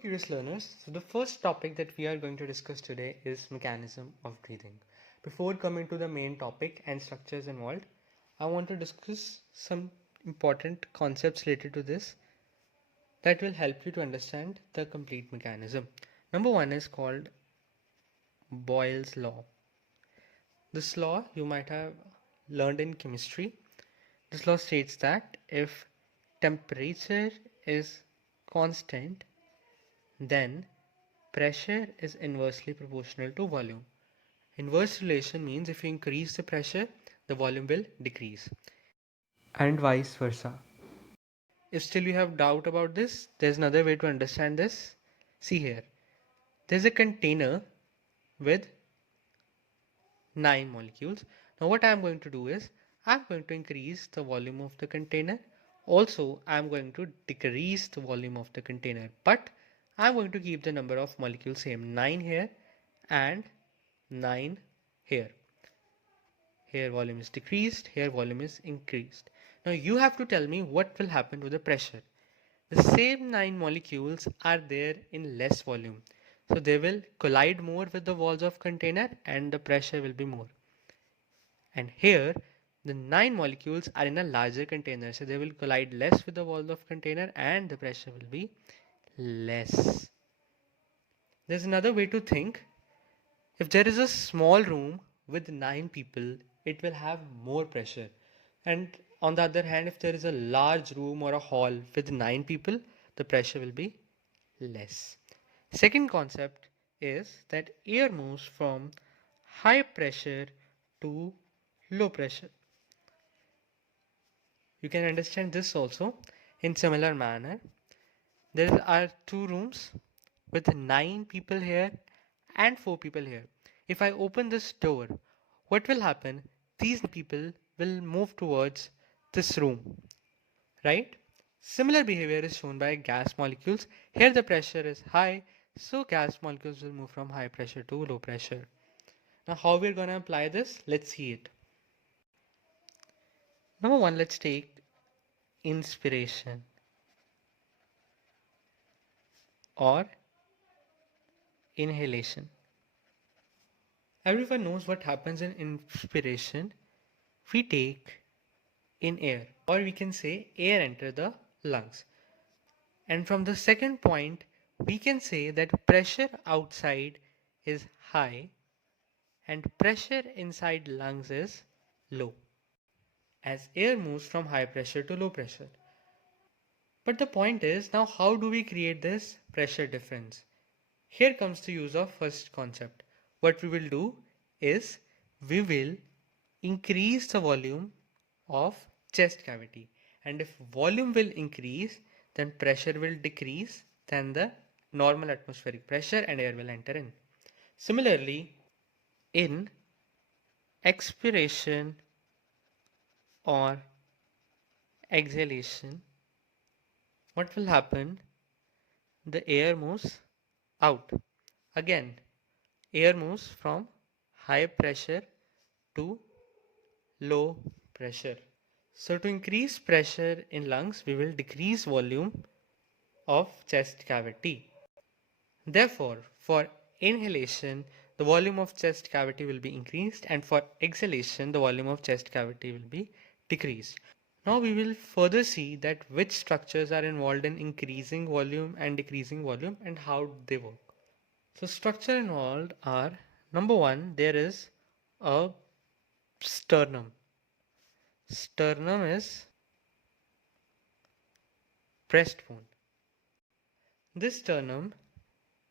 Curious learners, so the first topic that we are going to discuss today is mechanism of breathing. Before coming to the main topic and structures involved, I want to discuss some important concepts related to this that will help you to understand the complete mechanism. Number one is called Boyle's law. This law you might have learned in chemistry. This law states that if temperature is constant, then pressure is inversely proportional to volume. Inverse relation means if you increase the pressure, the volume will decrease, and vice versa. If still you have doubt about this, there's another way to understand this. See here, there's a container with 9 molecules. Now what I'm going to do is, I'm going to increase the volume of the container. Also, I'm going to decrease the volume of the container, but I'm going to keep the number of molecules same, 9 here and 9 here. Here volume is decreased, here volume is increased. Now you have to tell me what will happen to the pressure. The same 9 molecules are there in less volume. So they will collide more with the walls of container and the pressure will be more. And here the 9 molecules are in a larger container. So they will collide less with the wall of container and the pressure will be less. There's another way to think. If there is a small room with 9 people, it will have more pressure. And on the other hand, if there is a large room or a hall with 9 people, the pressure will be less. Second concept is that air moves from high pressure to low pressure. You can understand this also in similar manner. There are 2 rooms with 9 people here and 4 people here. If I open this door, what will happen? These people will move towards this room, right? Similar behavior is shown by gas molecules. Here the pressure is high, so gas molecules will move from high pressure to low pressure. Now how we're going to apply this? Let's see it. Number one, let's take inspiration or inhalation. Everyone knows what happens in inspiration. We take in air, or we can say air enter the lungs. And from the second point, we can say that pressure outside is high and pressure inside lungs is low, as air moves from high pressure to low pressure. But the point is, now how do we create this pressure difference? Here comes the use of first concept. What we will do is we will increase the volume of chest cavity, and if volume will increase, then pressure will decrease than the normal atmospheric pressure and air will enter in. Similarly, in expiration or exhalation, what will happen? The air moves out. Again, air moves from high pressure to low pressure. So to increase pressure in lungs, we will decrease volume of chest cavity. Therefore, for inhalation, the volume of chest cavity will be increased, and for exhalation, the volume of chest cavity will be decreased. Now we will further see that which structures are involved in increasing volume and decreasing volume and how they work. So structure involved are, number one, there is a sternum. Sternum is breastbone. This sternum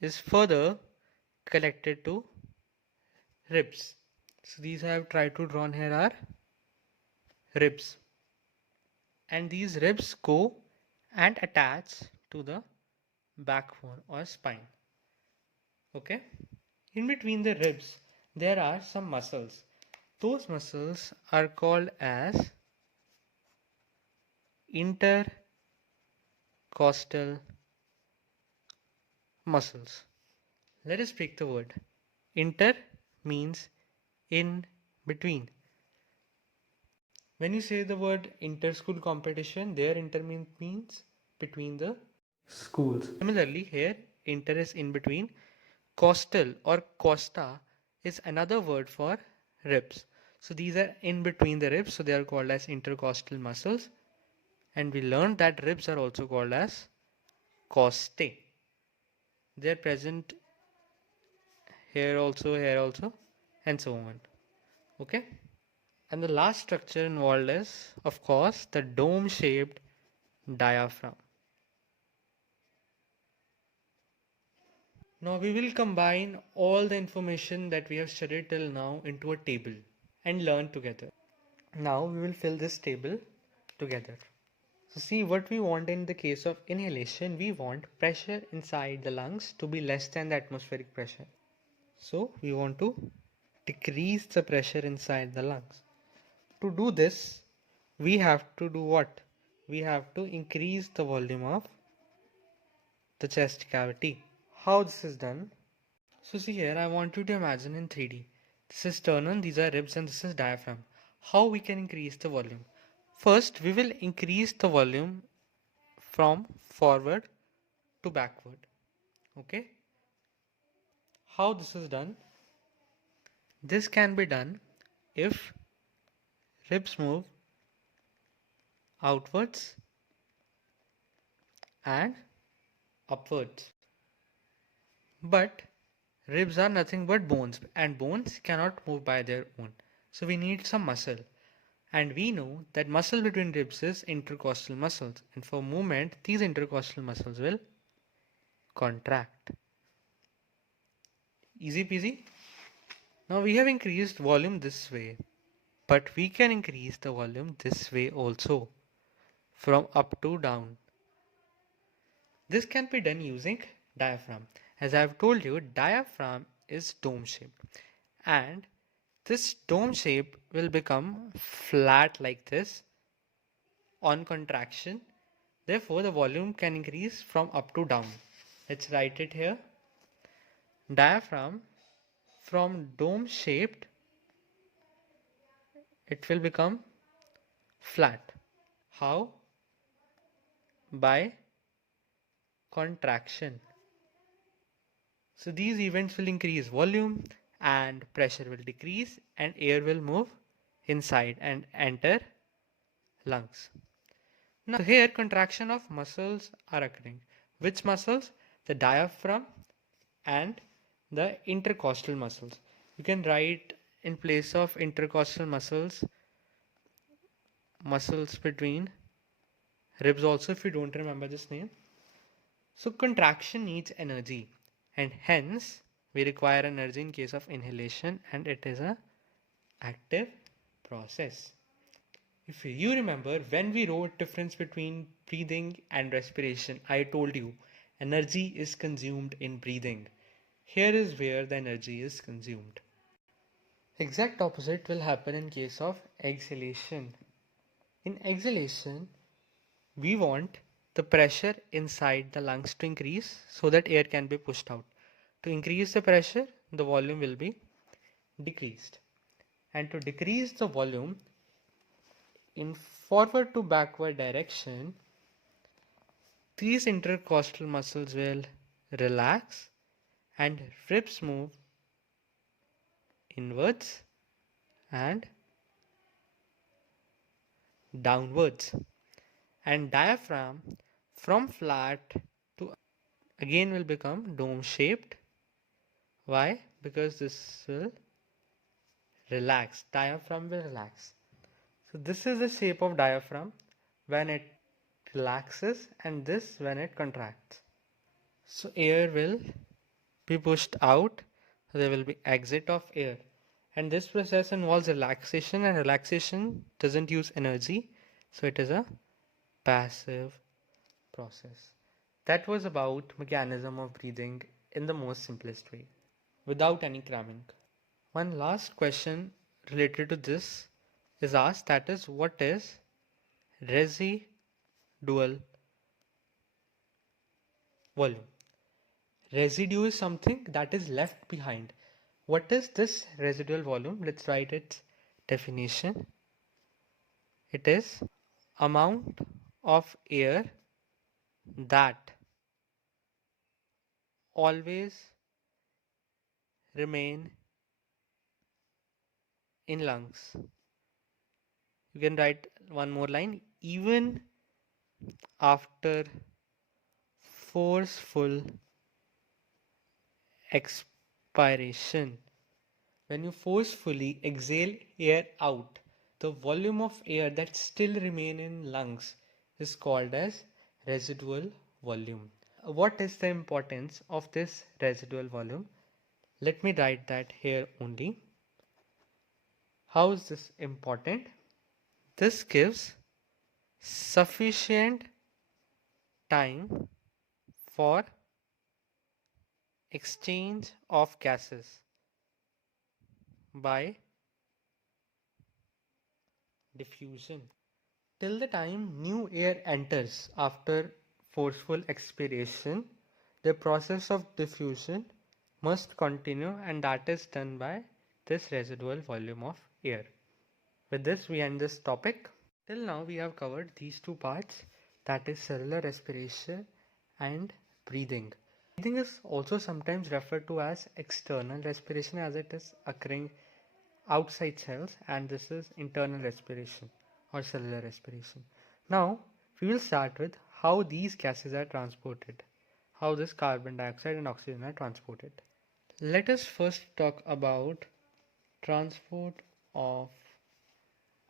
is further connected to ribs. So these I have tried to draw here are ribs. And these ribs go and attach to the backbone or spine. Okay. In between the ribs, there are some muscles. Those muscles are called as intercostal muscles. Let us break the word. Inter means in between. When you say the word inter-school competition, there inter means between the schools. Similarly, here inter is in between. Costal or costa is another word for ribs. So these are in between the ribs, so they are called as intercostal muscles. And we learned that ribs are also called as costae. They are present here also, and so on. Okay? And the last structure involved is, of course, the dome-shaped diaphragm. Now we will combine all the information that we have studied till now into a table and learn together. Now we will fill this table together. So see what we want in the case of inhalation, we want pressure inside the lungs to be less than the atmospheric pressure. So we want to decrease the pressure inside the lungs. To do this, we have to do what? We have to increase the volume of the chest cavity. How this is done? So see here, I want you to imagine in 3D. This is sternum, these are ribs, and this is diaphragm. How we can increase the volume? First, we will increase the volume from forward to backward. Okay? How this is done? This can be done if ribs move outwards and upwards. But ribs are nothing but bones, and bones cannot move by their own. So we need some muscle. And we know that muscle between ribs is intercostal muscles. And for movement, these intercostal muscles will contract. Easy peasy. Now we have increased volume this way, but we can increase the volume this way also, from up to down. This can be done using diaphragm. As I have told you, diaphragm is dome shaped, and this dome shape will become flat like this on contraction. Therefore, the volume can increase from up to down. Let's write it here. Diaphragm from dome shaped, it will become flat. How? By contraction. So these events will increase volume and pressure will decrease and air will move inside and enter lungs. Now here contraction of muscles are occurring. Which muscles? The diaphragm and the intercostal muscles. You can write in place of intercostal muscles between ribs also if you don't remember this name. So contraction needs energy and hence we require energy in case of inhalation and it is a active process. If you remember when we wrote difference between breathing and respiration, I told you energy is consumed in breathing. Here is where the energy is consumed. Exact opposite will happen in case of exhalation. In exhalation, we want the pressure inside the lungs to increase so that air can be pushed out. To increase the pressure, the volume will be decreased. And to decrease the volume in forward to backward direction, these intercostal muscles will relax and ribs move inwards and downwards. And diaphragm from flat to again will become dome shaped. Why? Because this will relax. Diaphragm will relax. So this is the shape of diaphragm when it relaxes and this when it contracts. So air will be pushed out. So there will be exit of air. And this process involves relaxation and relaxation doesn't use energy. So it is a passive process. That was about mechanism of breathing in the most simplest way without any cramming. One last question related to this is asked, that is what is residual volume? Residue is something that is left behind. What is this residual volume? Let's write its definition. It is amount of air that always remain in lungs. You can write one more line. Even after forceful expiration, when you forcefully exhale air out, the volume of air that still remain in lungs is called as residual volume. What is the importance of this residual volume? Let me write that here only. How is this important? This gives sufficient time for exchange of gases by diffusion. Till the time new air enters after forceful expiration, the process of diffusion must continue, and that is done by this residual volume of air. With this, we end this topic. Till now, we have covered these two parts, that is cellular respiration and breathing. Breathing is also sometimes referred to as external respiration as it is occurring outside cells, and this is internal respiration or cellular respiration. Now, we will start with how these gases are transported, how this carbon dioxide and oxygen are transported. Let us first talk about transport of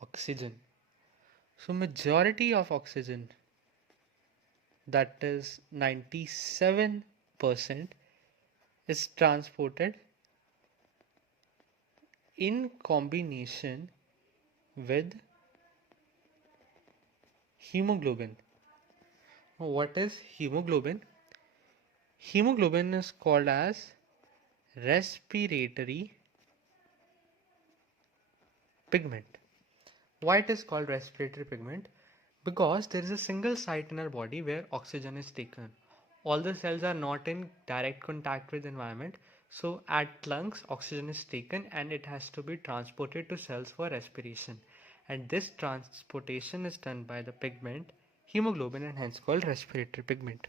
oxygen. So majority of oxygen, that is 97%, is transported in combination with hemoglobin. What is hemoglobin? Hemoglobin is called as respiratory pigment. Why it is called respiratory pigment? Because there is a single site in our body where oxygen is taken. All the cells are not in direct contact with the environment, so at lungs oxygen is taken and it has to be transported to cells for respiration, and this transportation is done by the pigment hemoglobin and hence called respiratory pigment.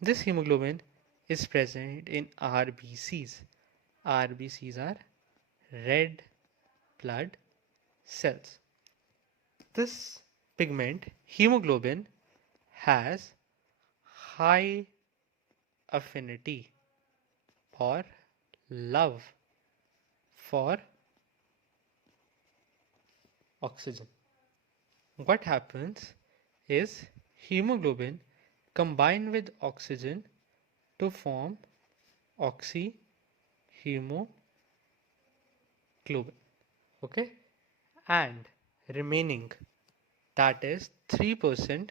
This hemoglobin is present in RBCs. RBCs are red blood cells. This pigment hemoglobin has high affinity or love for oxygen. What happens is hemoglobin combine with oxygen to form oxyhemoglobin, okay, and remaining, that is 3%,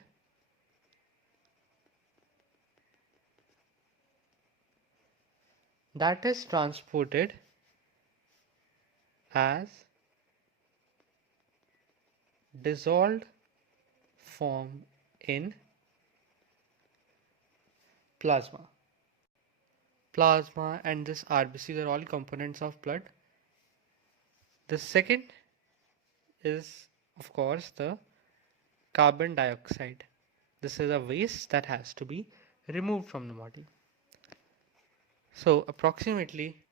that is transported as dissolved form in plasma. Plasma and this RBCs are all components of blood. The second is, of course, the carbon dioxide. This is a waste that has to be removed from the body. So approximately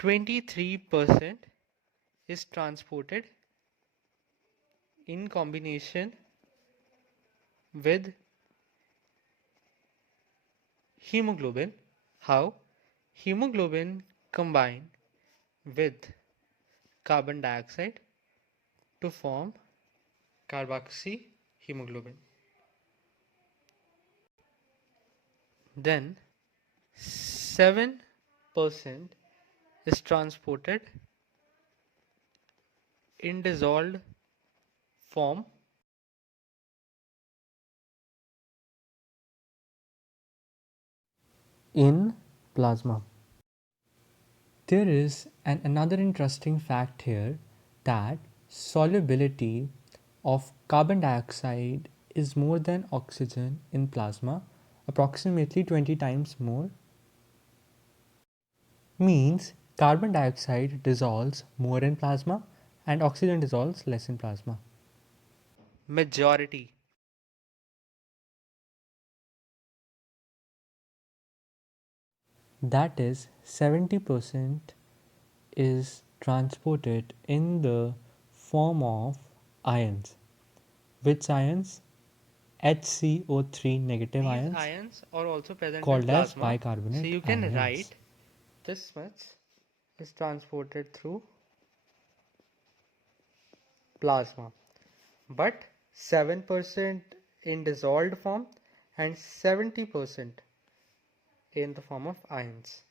23% is transported in combination with hemoglobin. How? Hemoglobin combine with carbon dioxide to form carboxyhemoglobin. Then 7% is transported in dissolved form in plasma. There is another interesting fact here, that solubility of carbon dioxide is more than oxygen in plasma, approximately 20 times more. Means carbon dioxide dissolves more in plasma and oxygen dissolves less in plasma. Majority That is 70% is transported in the form of ions. Which ions? HCO3 negative These ions ions are also present in called as plasma. So bicarbonate you can ions. write this much is transported through plasma, but 7% in dissolved form and 70% in the form of ions.